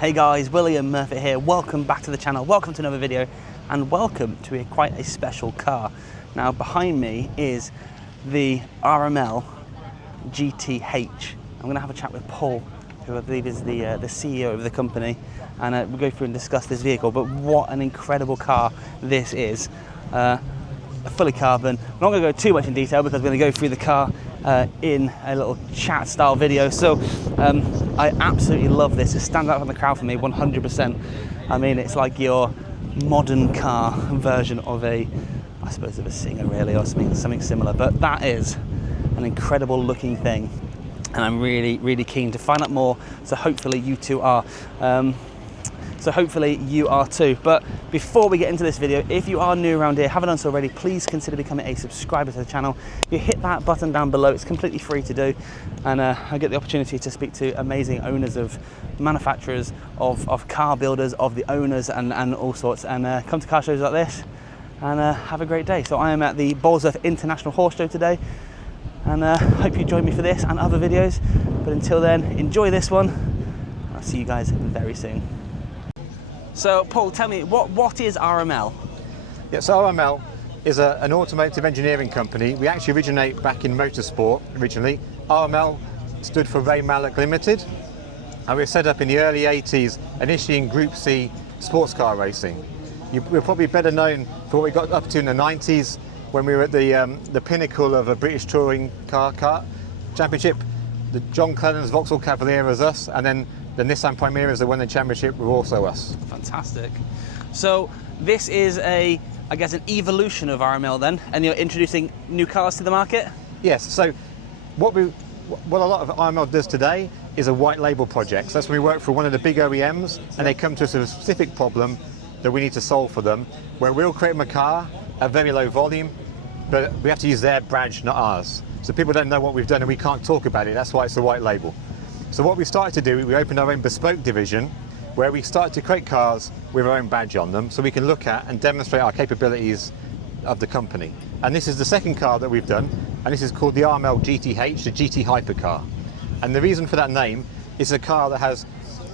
Hey guys, William Murphy here. Welcome back to the channel, welcome to another video, and welcome to quite a special car. Now behind me is the RML GTH. I'm going to have a chat with Paul, who I believe is the CEO of the company, and we'll go through and discuss this vehicle. But what an incredible car this is. Fully carbon. I'm not going to go too much in detail because we're going to go through the car in a little chat style video. So I absolutely love this. It stands out from the crowd for me 100%. I mean, it's like your modern car version of I suppose of a Singer really, or something similar. But that is an incredible looking thing, and I'm really keen to find out more. So hopefully you two are. Too. But before we get into this video, if you are new around here, haven't done so already, please consider becoming a subscriber to the channel. You hit that button down below, it's completely free to do, and I get the opportunity to speak to amazing owners of manufacturers, of car builders, of the owners, and all sorts, and come to car shows like this and have a great day. So I am at the Bolesworth International Horse Show today, and hope you join me for this and other videos. But until then, enjoy this one. I'll see you guys very soon. So, Paul, tell me, what is RML? Yeah, so RML is an automotive engineering company. We actually originate back in motorsport originally. RML stood for Ray Mallock Limited, and we were set up in the early 80s, initially in Group C sports car racing. We're probably better known for what we got up to in the 90s when we were at the pinnacle of a British touring car kart championship. The John Clennan's Vauxhall Cavalier was us, and then the Nissan Primeras that won the championship were also us. Fantastic. So this is I guess an evolution of RML then, and you're introducing new cars to the market? Yes, so what a lot of RML does today is a white label project. So that's when we work for one of the big OEMs and they come to us with a specific problem that we need to solve for them, where we'll create them a car at very low volume, but we have to use their badge, not ours. So people don't know what we've done and we can't talk about it. That's why it's a white label. So what we started to do, we opened our own Bespoke division, where we started to create cars with our own badge on them, so we can look at and demonstrate our capabilities of the company. And this is the second car that we've done, and this is called the RML GTH, the GT Hypercar. And the reason for that name is a car that has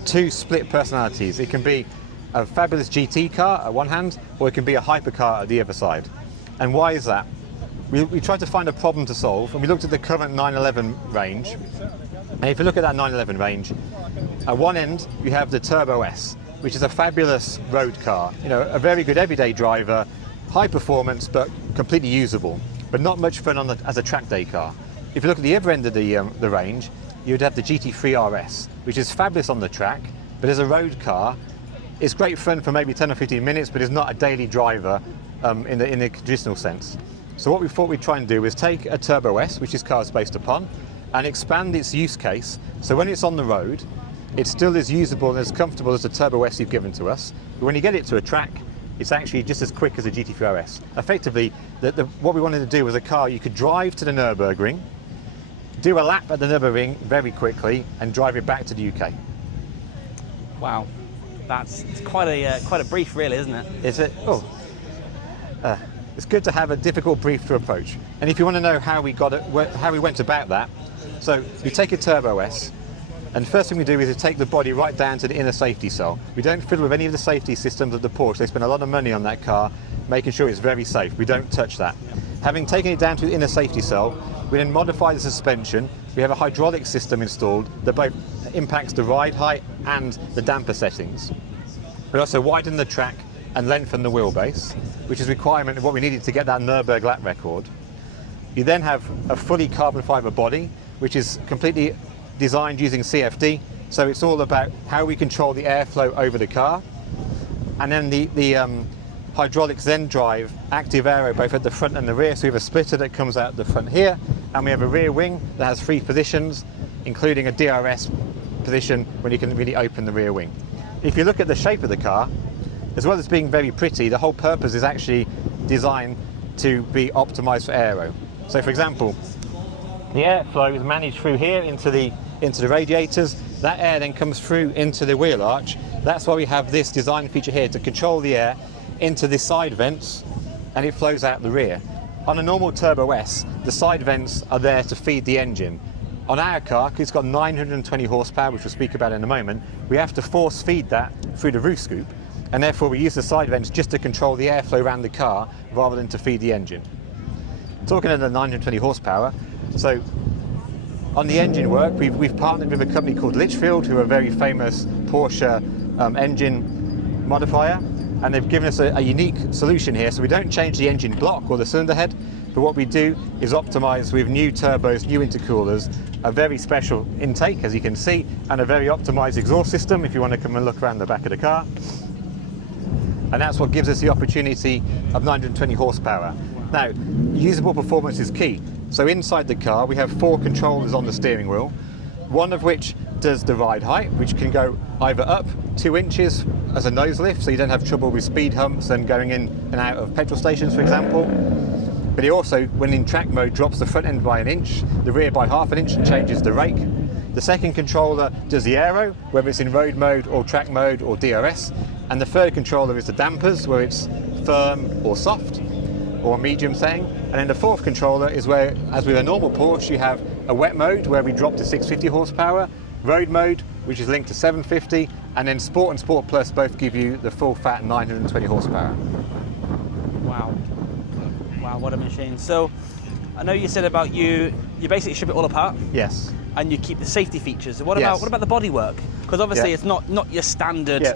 two split personalities. It can be a fabulous GT car at one hand, or it can be a hypercar at the other side. And why is that? We tried to find a problem to solve, and we looked at the current 911 range. And if you look at that 911 range, at one end you have the Turbo S, which is a fabulous road car. You know, a very good everyday driver, high performance but completely usable, but not much fun as a track day car. If you look at the other end of the range, you'd have the GT3 RS, which is fabulous on the track, but as a road car, it's great fun for maybe 10 or 15 minutes, but it's not a daily driver in the traditional sense. So what we thought we'd try and do is take a Turbo S, which this car is based upon, and expand its use case, so when it's on the road, it's still as usable and as comfortable as the Turbo S you've given to us, but when you get it to a track, it's actually just as quick as a GT3 RS. Effectively, what we wanted to do was a car you could drive to the Nürburgring, do a lap at the Nürburgring very quickly, and drive it back to the UK. Wow, it's quite a brief, really, isn't it? Is it? Oh. It's good to have a difficult brief to approach. And if you want to know how we went about that, so we take a Turbo S, and the first thing we do is to take the body right down to the inner safety cell. We don't fiddle with any of the safety systems of the Porsche. They spend a lot of money on that car, making sure it's very safe. We don't touch that. Having taken it down to the inner safety cell, we then modify the suspension. We have a hydraulic system installed that both impacts the ride height and the damper settings. We also widen the track and lengthen the wheelbase, which is a requirement of what we needed to get that Nürburgring lap record. You then have a fully carbon fibre body, which is completely designed using CFD, so it's all about how we control the airflow over the car. And then the hydraulics then drive active aero both at the front and the rear, so we have a splitter that comes out the front here, and we have a rear wing that has 3 positions, including a DRS position when you can really open the rear wing. If you look at the shape of the car, as well as being very pretty, the whole purpose is actually designed to be optimized for aero. So for example, the airflow is managed through here into the radiators. That air then comes through into the wheel arch. That's why we have this design feature here to control the air into the side vents, and it flows out the rear. On a normal Turbo S, the side vents are there to feed the engine. On our car, 'cause it's got 920 horsepower, which we'll speak about in a moment, we have to force feed that through the roof scoop, and therefore we use the side vents just to control the airflow around the car rather than to feed the engine. Talking of the 920 horsepower, so on the engine work, we've partnered with a company called Litchfield, who are a very famous Porsche engine modifier, and they've given us a unique solution here. So we don't change the engine block or the cylinder head, but what we do is optimize with new turbos, new intercoolers, a very special intake, as you can see, and a very optimized exhaust system if you want to come and look around the back of the car. And that's what gives us the opportunity of 920 horsepower. Now, usable performance is key. So inside the car, we have 4 controllers on the steering wheel, one of which does the ride height, which can go either up 2 inches as a nose lift, so you don't have trouble with speed humps and going in and out of petrol stations, for example. But it also, when in track mode, drops the front end by 1 inch, the rear by 1/2 inch, and changes the rake. The second controller does the aero, whether it's in road mode or track mode or DRS. And the third controller is the dampers, where it's firm or soft, or a medium setting. And then the fourth controller is where, as with a normal Porsche, you have a wet mode, where we drop to 650 horsepower, road mode, which is linked to 750, and then Sport and Sport Plus both give you the full fat 920 horsepower. Wow. Wow, what a machine. So, I know you said about you basically strip it all apart. Yes. And you keep the safety features. What Yes. about the bodywork? Because obviously Yeah. it's not your standard. Yeah.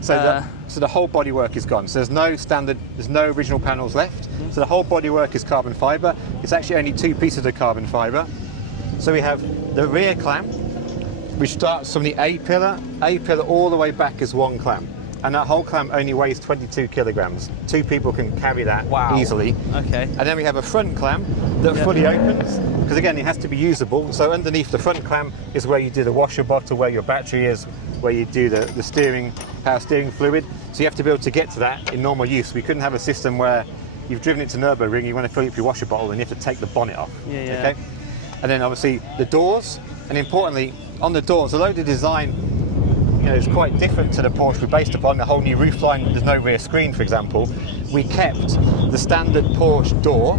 So the whole bodywork is gone. So there's no standard, there's no original panels left. So the whole bodywork is carbon fibre. It's actually only 2 pieces of carbon fibre. So we have the rear clamp, which starts from the A pillar all the way back as one clamp. And that whole clamp only weighs 22 kilograms. 2 people can carry that easily. Okay. And then we have a front clamp that fully opens, because again, it has to be usable. So underneath the front clamp is where you do the washer bottle, where your battery is, where you do the power steering fluid. So you have to be able to get to that in normal use. We couldn't have a system where you've driven it to Nürburgring, you want to fill up your washer bottle and you have to take the bonnet off. Yeah. Okay? And then obviously the doors, and importantly, on the doors, although the design is quite different to the Porsche, we're based upon a whole new roofline, there's no rear screen, for example, we kept the standard Porsche door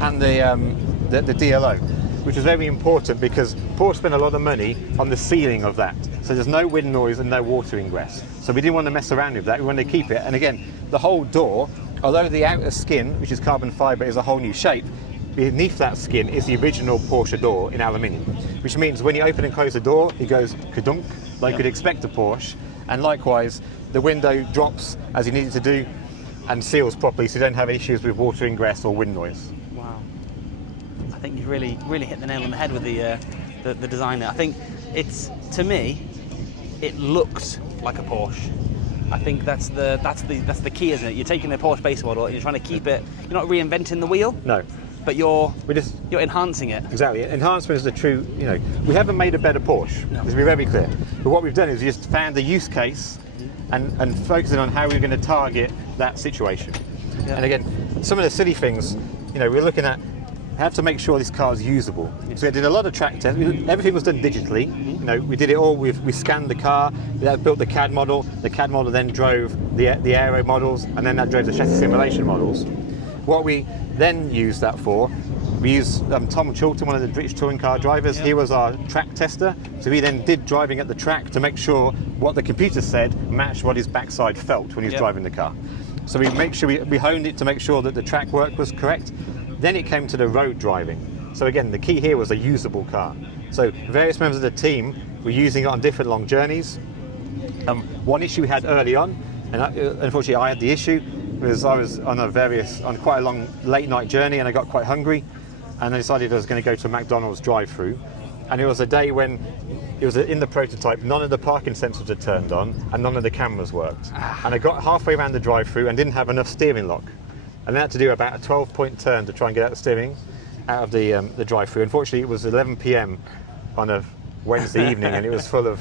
and the DLO, which is very important because Porsche spent a lot of money on the sealing of that. So there's no wind noise and no water ingress. So we didn't want to mess around with that, we wanted to keep it. And again, the whole door, although the outer skin, which is carbon fibre, is a whole new shape, beneath that skin is the original Porsche door in aluminium, which means when you open and close the door, it goes kadunk, like you'd expect a Porsche. And likewise, the window drops as you need it to do and seals properly, so you don't have issues with water ingress or wind noise. Wow. I think you've really hit the nail on the head with the design there. I think to me, it looks like a Porsche. I think that's the key, isn't it? You're taking a Porsche base model and you're trying to keep it. You're not reinventing the wheel. No. But you're enhancing it. Exactly. Enhancement is the true, we haven't made a better Porsche, let's be very clear. But what we've done is we just found the use case and focusing on how we're going to target that situation. Yeah. And again, some of the silly things, we're looking at how to make sure this car is usable. So we did a lot of track tests. Everything was done digitally. We did it all. We scanned the car. We built the CAD model. The CAD model then drove the aero models, and then that drove the chassis simulation models. What we then used that for, we used Tom Chilton, one of the British touring car drivers. He was our track tester. So he then did driving at the track to make sure what the computer said matched what his backside felt when he was driving the car. So we make sure we honed it to make sure that the track work was correct. Then it came to the road driving. So again, the key here was a usable car. So various members of the team were using it on different long journeys. One issue we had early on, and unfortunately I had the issue, was I was on quite a long late night journey and I got quite hungry, and I decided I was going to go to a McDonald's drive-through. And it was a day when it was in the prototype, none of the parking sensors had turned on and none of the cameras worked. And I got halfway around the drive-through and didn't have enough steering lock. And I had to do about a 12-point turn to try and get out the steering out of the drive-through. Unfortunately, it was 11 p.m. on a Wednesday evening, and it was full of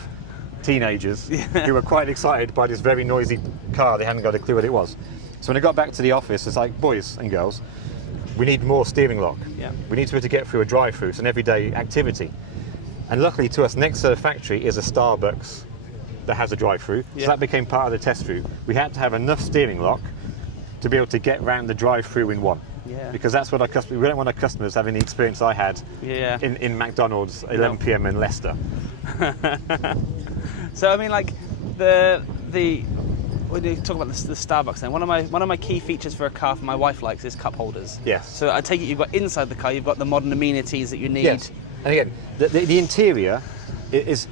teenagers who were quite excited by this very noisy car. They hadn't got a clue what it was. So when I got back to the office, it's like, boys and girls, we need more steering lock. Yeah. We need to be able to get through a drive-through. It's an everyday activity. And luckily to us, next to the factory is a Starbucks that has a drive-through. Yeah. So that became part of the test route. We had to have enough steering lock to be able to get around the drive-through in one. Yeah. Because that's what we don't want our customers having the experience I had in McDonald's 11 p.m. in Leicester. So I mean, like when you talk about the Starbucks thing, one of my key features for a car for my wife likes is cup holders. Yes. So I take it you've got inside the car, you've got the modern amenities that you need. Yes. And again, the interior is,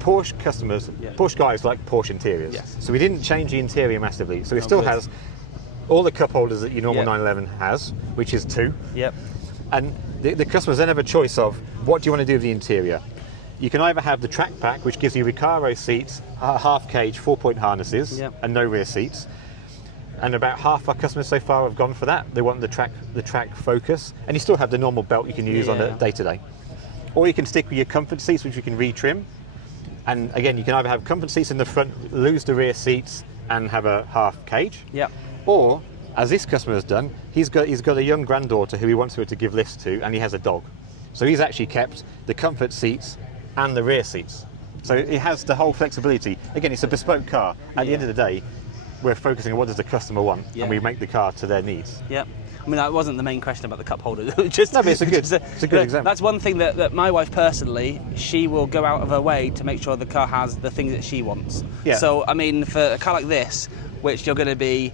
Porsche customers, Porsche guys like Porsche interiors. Yes. So we didn't change the interior massively. So it still has all the cup holders that your normal 911 has, which is 2. Yep. And the customers then have a choice of what do you want to do with the interior. You can either have the track pack, which gives you Recaro seats, half cage, 4-point harnesses, and no rear seats. And about half our customers so far have gone for that. They want the track focus, and you still have the normal belt you can use on a day-to-day. Or you can stick with your comfort seats, which you can retrim. And again, you can either have comfort seats in the front, lose the rear seats, and have a half cage. Yep. Or, as this customer has done, he's got a young granddaughter who he wants her to give lifts to, and he has a dog. So he's actually kept the comfort seats and the rear seats. So it has the whole flexibility. Again, it's a bespoke car. At the end of the day, we're focusing on what does the customer want, and we make the car to their needs. Yep. I mean, that wasn't the main question about the cup holder. No, but it's a good example. That's one thing that my wife personally, she will go out of her way to make sure the car has the things that she wants. Yeah. So, I mean, for a car like this, which you're going to be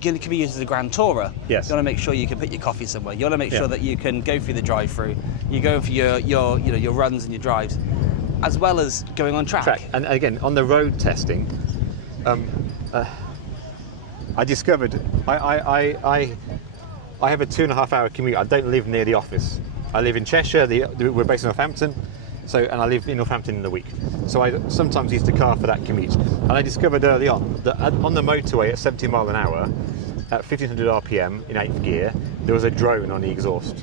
can be used as a Grand Tourer. Yes. You want to make sure you can put your coffee somewhere. You want to make sure that you can go through the drive-through. You go for your runs and your drives, as well as going on track. And again, on the road testing, I discovered I have a 2.5-hour commute. I don't live near the office. I live in Cheshire. We're based in Northampton. And I live in Northampton in the week. So I sometimes use the car for that commute. And I discovered early on that on the motorway at 70 mile an hour, at 1500 RPM in 8th gear, there was a drone on the exhaust.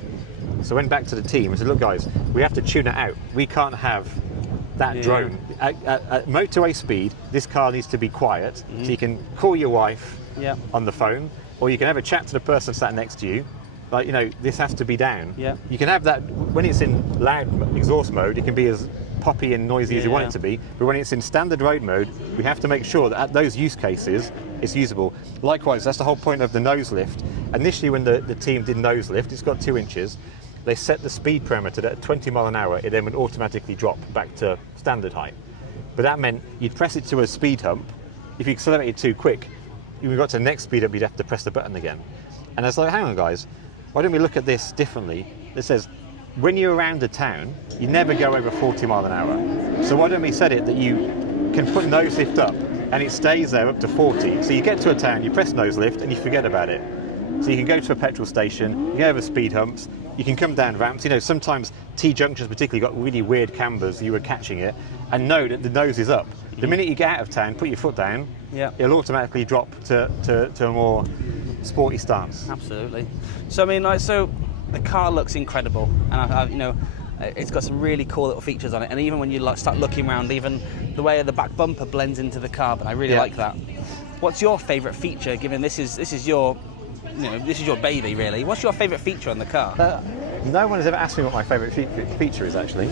So I went back to the team and said, look guys, we have to tune it out. We can't have that drone. At motorway speed, this car needs to be quiet, so you can call your wife on the phone, or you can have a chat to the person sat next to you. Like, this has to be down. Yeah. You can have that when it's in loud exhaust mode. It can be as poppy and noisy as you want it to be. But when it's in standard road mode, we have to make sure that at those use cases, it's usable. Likewise, that's the whole point of the nose lift. Initially, when the team did nose lift, it's got 2 inches. They set the speed parameter at 20 mile an hour. It then would automatically drop back to standard height. But that meant you'd press it to a speed hump. If you accelerated too quick, when you got to the next speed up, you'd have to press the button again. And I was like, hang on, guys. Why don't we look at this differently? It says, when you're around the town, you never go over 40 mile an hour. So why don't we set it that you can put nose lift up and it stays there up to 40. So you get to a town, you press nose lift and you forget about it. So you can go to a petrol station, you go over speed humps, you can come down ramps. Sometimes T-junctions particularly got really weird cambers, you were catching it, and know that the nose is up. The minute you get out of town, put your foot down, it'll automatically drop to a more sporty stance. Absolutely. So I mean, the car looks incredible, and it's got some really cool little features on it. And even when you start looking around, even the way the back bumper blends into the carbon, I really like that. What's your favourite feature? Given this is your baby, really. What's your favourite feature on the car? No one has ever asked me what my favourite feature is. Actually,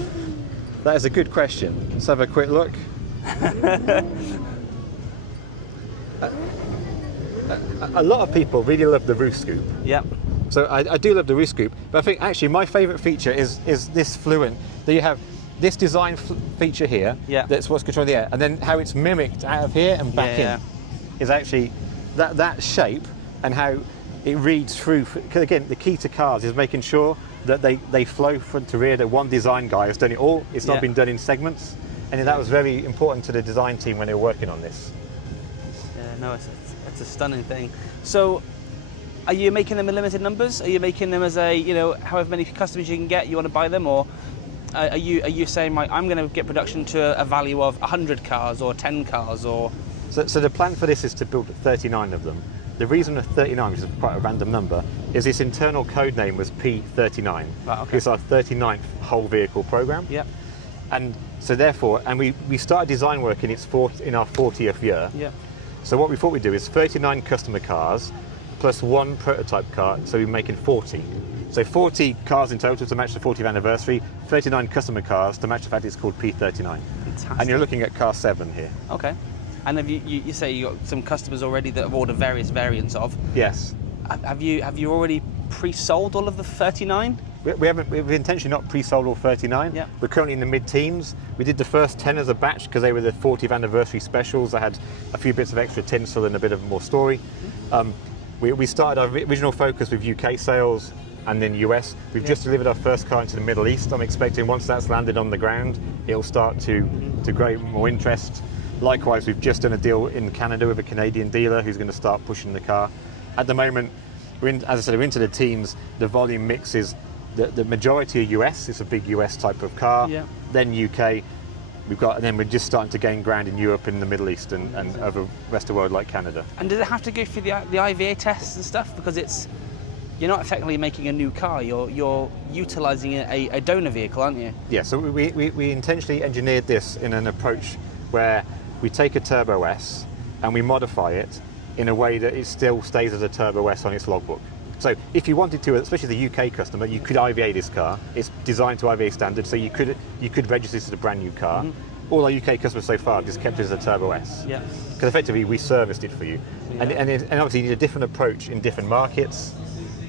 that is a good question. Let's have a quick look. A lot of people really love the roof scoop. Yep. So I do love the roof scoop, but I think actually my favourite feature is this fluent. That you have this design feature here. Yeah. That's what's controlling the air, and then how it's mimicked out of here and back in is actually that shape and how it reads through. Because again, the key to cars is making sure that they flow front to rear. That one design guy has done it all. It's not been done in segments, and that was very important to the design team when they were working on this. Yeah, no, it's a stunning thing. So, are you making them in limited numbers? Are you making them as however many customers you can get, you want to buy them, or are you saying, I'm going to get production to a value of 100 cars or 10 cars, or? So the plan for this is to build 39 of them. The reason of 39, which is quite a random number, is this internal code name was P39. Right, okay. It's our 39th whole vehicle program. Yep. And so therefore, we started design work in our 40th year. Yeah. So what we thought we'd do is 39 customer cars plus 1 prototype car, so we're making 40. So 40 cars in total to match the 40th anniversary, 39 customer cars to match the fact it's called P39. Fantastic. And you're looking at car 7 here. Okay. And have you say you got some customers already that have ordered various variants of? Yes. Have you already pre-sold all of the 39? We've intentionally not pre-sold all 39. Yeah. We're currently in the mid-teens. We did the first 10 as a batch because they were the 40th anniversary specials. They had a few bits of extra tinsel and a bit of more story. We started our original focus with UK sales and then US. We've just delivered our first car into the Middle East. I'm expecting once that's landed on the ground, it'll start to grow more interest. Likewise, we've just done a deal in Canada with a Canadian dealer who's going to start pushing the car. At the moment, as I said, we're into the teens. The volume mix is the majority of US. It's a big US type of car. Yeah. Then UK. And then we're just starting to gain ground in Europe and the Middle East and over the rest of the world like Canada. And does it have to go through the IVA tests and stuff? Because you're not effectively making a new car, you're utilising a donor vehicle, aren't you? Yeah, so we intentionally engineered this in an approach where we take a Turbo S and we modify it in a way that it still stays as a Turbo S on its logbook. So if you wanted to, especially the UK customer, you could IVA this car. It's designed to IVA standard, so you could register this as a brand new car. Mm-hmm. All our UK customers so far have just kept it as a Turbo S. Yeah. Because effectively we serviced it for you. Yeah. And obviously you need a different approach in different markets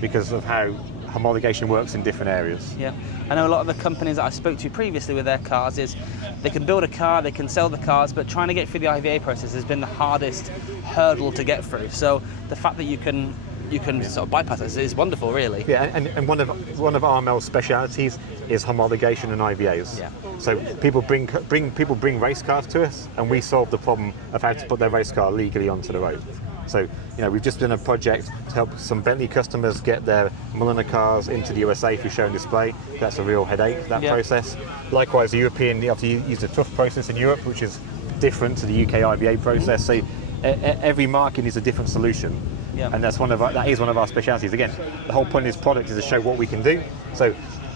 because of how homologation works in different areas. Yeah, I know a lot of the companies that I spoke to previously with their cars is they can build a car, they can sell the cars, but trying to get through the IVA process has been the hardest hurdle to get through. So the fact that you can sort of bypass this is wonderful, really. Yeah, and one of RML's specialities is homologation and IVAs. Yeah. So people bring race cars to us, and we solve the problem of how to put their race car legally onto the road. So, we've just done a project to help some Bentley customers get their Mulliner cars into the USA for show and display. That's a real headache, that process. Likewise, the European, you have to use a tough process in Europe, which is different to the UK IVA process. So every market needs a different solution. Yeah. And that is one of our specialities. Again, the whole point of this product is to show what we can do. So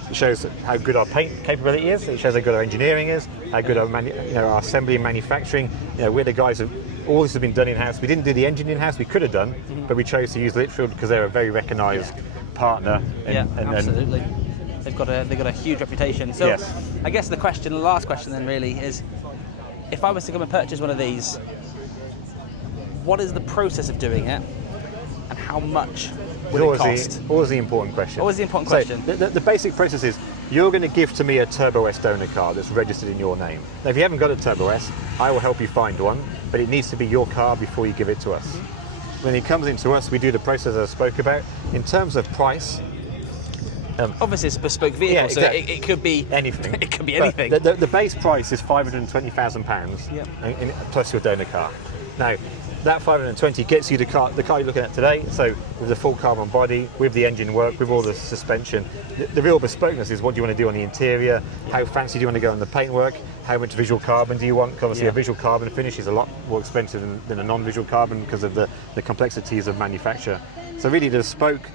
it shows how good our paint capability is. It shows how good our engineering is. How good our assembly and manufacturing. We're the guys who all this has been done in house. We didn't do the engine in house. We could have done, but we chose to use Litchfield because they're a very recognised partner. Absolutely. They've got a huge reputation. So yes. I guess the last question then really is, if I was to come and purchase one of these, what is the process of doing it? And how much will it cost? Always the important question. Always the important question. The basic process is, you're going to give to me a Turbo S donor car that's registered in your name. Now, if you haven't got a Turbo S, I will help you find one, but it needs to be your car before you give it to us. Mm-hmm. When it comes into us, we do the process I spoke about. In terms of price, obviously it's a bespoke vehicle, yeah, exactly. So it could be anything. It could be anything. The base price is £520,000 plus your donor car. Now, that 520 gets you the car you're looking at today, so with the full carbon body, with the engine work, with all the suspension. The real bespokeness is what do you want to do on the interior, how fancy do you want to go on the paintwork, how much visual carbon do you want, because obviously a visual carbon finish is a lot more expensive than a non-visual carbon because of the complexities of manufacture. So really the bespoke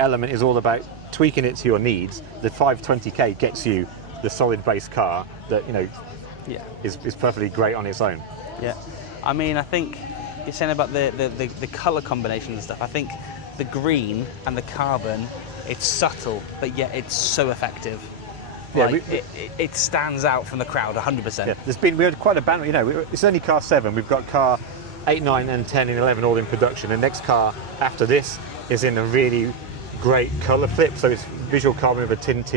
element is all about tweaking it to your needs. The 520k gets you the solid base car that is perfectly great on its own. Yeah, I mean, I think you're saying about the colour combinations and stuff. I think the green and the carbon, it's subtle, but yet it's so effective. Like, it stands out from the crowd 100%. Yeah, we had quite a banner. It's only car 7. We've got car 8, 9, and 10 and 11 all in production. The next car after this is in a really great colour flip. So it's visual carbon with a tint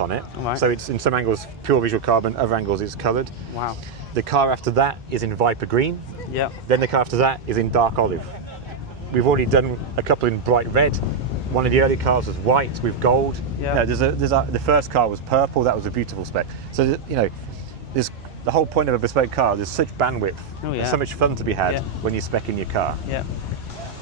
on it. Right. So it's in some angles pure visual carbon, other angles it's coloured. Wow. The car after that is in Viper Green. Yeah. Then the car after that is in Dark Olive. We've already done a couple in bright red. One of the early cars was white with gold. Yeah. The first car was purple. That was a beautiful spec. So there's the whole point of a bespoke car. There's such bandwidth. There's so much fun to be had when you're speccing your car. Yeah.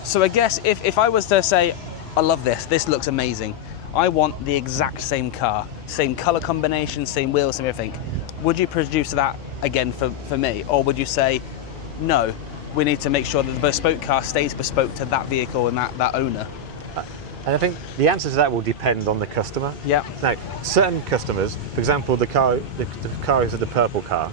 So I guess if I was to say, I love this. This looks amazing. I want the exact same car, same colour combination, same wheels, same everything. Would you produce that again for me, or would you say, no, we need to make sure that the bespoke car stays bespoke to that vehicle and that owner? And I think the answer to that will depend on the customer. Yeah. Now, certain customers, for example, the car is the purple car.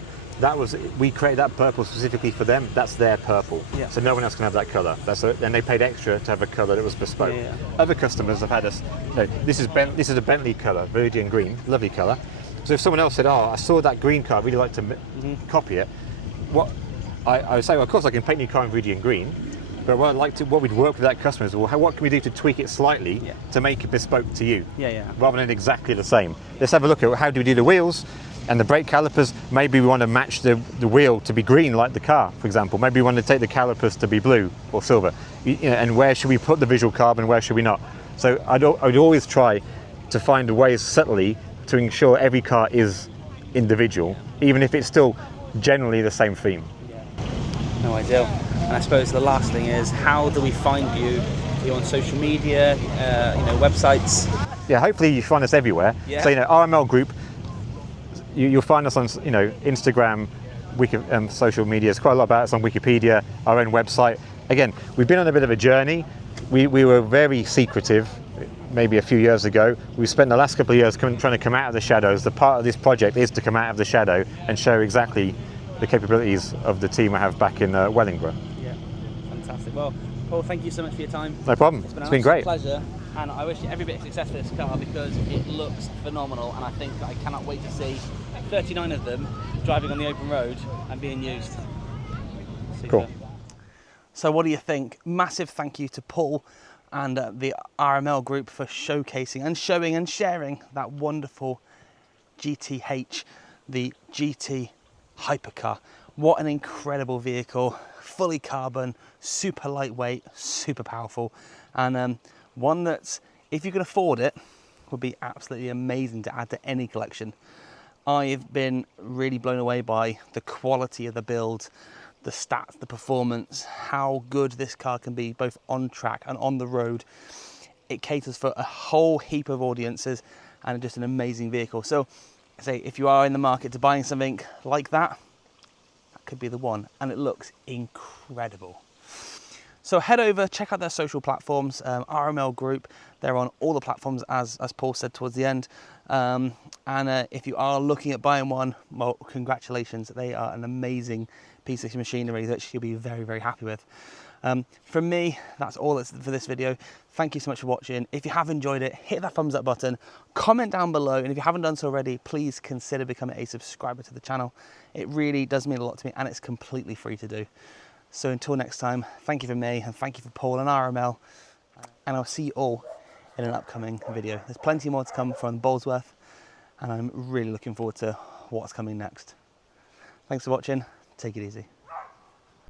We created that purple specifically for them. That's their purple. Yeah. So no one else can have that colour. And they paid extra to have a colour that was bespoke. Yeah. Other customers have had us. This is a Bentley colour, Viridian green, lovely colour. So if someone else said, I saw that green car, I'd really like to copy it, I would say, well, of course I can paint your car in Viridian green, But what we'd work with that customer is, well, what can we do to tweak it slightly to make it bespoke to you, rather than exactly the same. Let's have a look at how do we do the wheels and the brake calipers. Maybe we want to match the wheel to be green like the car, for example. Maybe we want to take the calipers to be blue or silver. And where should we put the visual carbon, where should we not? So I'd always try to find ways subtly to ensure every car is individual, even if it's still generally the same theme. No, ideal. And I suppose the last thing is, how do we find you? Are you on social media, websites? Yeah, hopefully you find us everywhere. Yeah. So RML Group, you'll find us on Instagram, social media. There's quite a lot about us on Wikipedia, our own website. Again, we've been on a bit of a journey. We were very secretive maybe a few years ago. We spent the last couple of years trying to come out of the shadows. The part of this project is to come out of the shadow and show exactly the capabilities of the team I have back in Wellingborough. Yeah, fantastic. Well, Paul, thank you so much for your time. No problem. It's been great. Pleasure, and I wish you every bit of success for this car because it looks phenomenal, and I think I cannot wait to see 39 of them driving on the open road and being used. Super. Cool. So what do you think? Massive thank you to Paul and the RML Group for showcasing and showing and sharing that wonderful GTH, the GT Hypercar. What an incredible vehicle, fully carbon, super lightweight, super powerful, and one that, if you can afford it, would be absolutely amazing to add to any collection. I've been really blown away by the quality of the build, the stats, the performance, how good this car can be both on track and on the road. It caters for a whole heap of audiences and just an amazing vehicle. So I say, if you are in the market to buying something like that, that could be the one, and it looks incredible. So head over, check out their social platforms, RML Group. They're on all the platforms, as Paul said towards the end. And if you are looking at buying one, well, congratulations. They are an amazing piece of machinery that you'll be very, very happy with. From me, that's all for this video. Thank you so much for watching. If you have enjoyed it, hit that thumbs up button, comment down below, and if you haven't done so already, please consider becoming a subscriber to the channel. It really does mean a lot to me, and it's completely free to do. So until next time, thank you for me, and thank you for Paul and RML, and I'll see you all in an upcoming video. There's plenty more to come from Bolesworth, and I'm really looking forward to what's coming next. Thanks for watching. Take it easy.